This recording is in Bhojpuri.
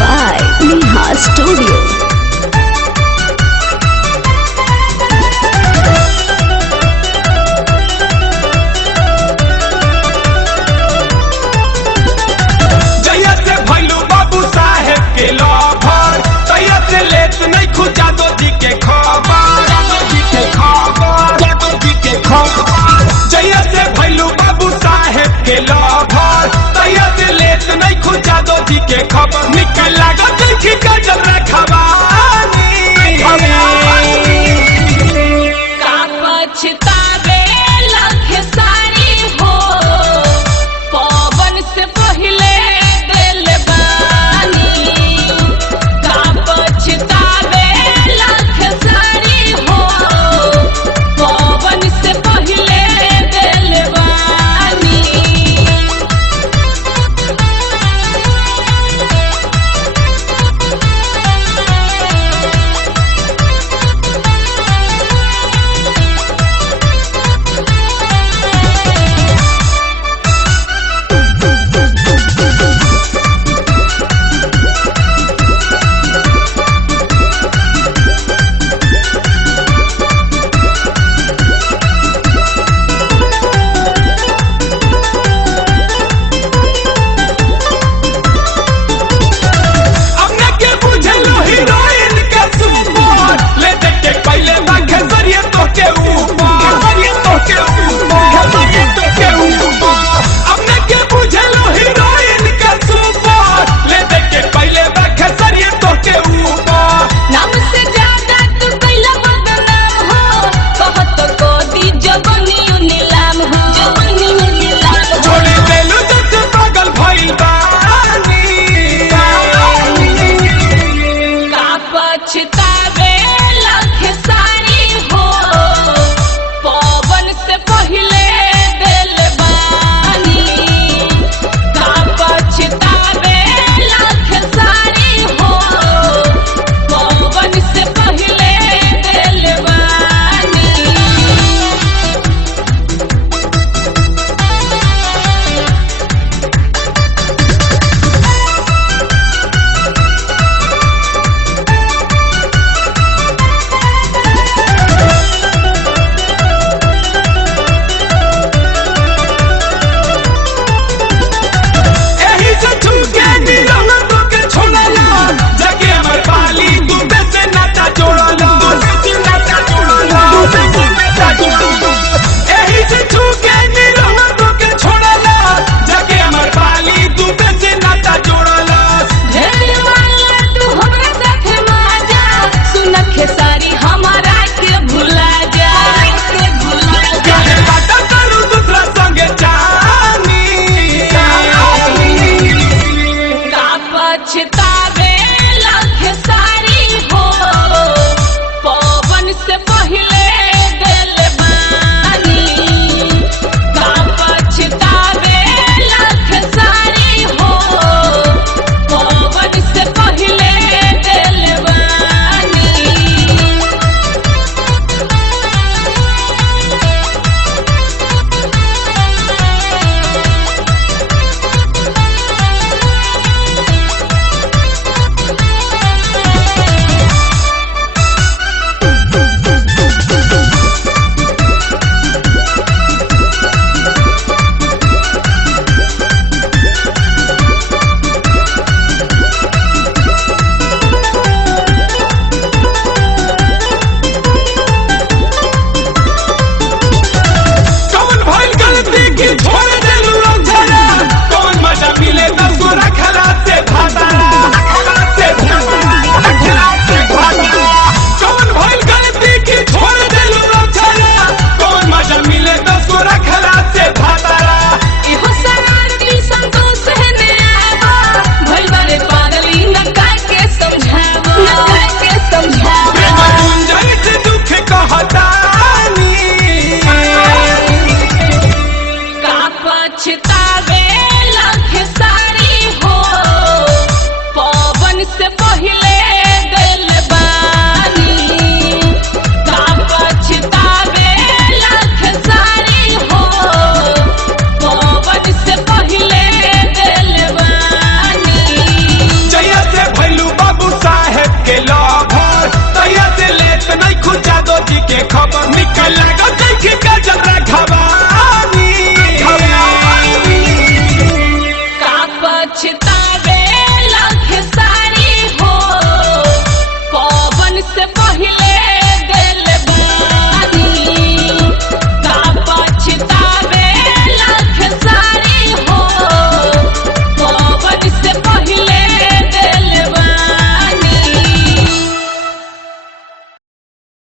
by Neha Studio. के खबर निकल लागत की गजल रखवानी का पछतावे लख सारी हो पवन से पहले दिल बानी का पछतावे लख सारी हो पवन से पहले दिल बानी पछतावे लख सारी हो पवन से पहले दिल बानी का पछतावे लख सारी हो पवन से पहले दिल बानी पछतावे लख सारी हो पवन से पहले दिल बानी का पछतावे लख सारी हो पवन से पहले दिल बानी पछतावे लख सारी हो पवन से पहले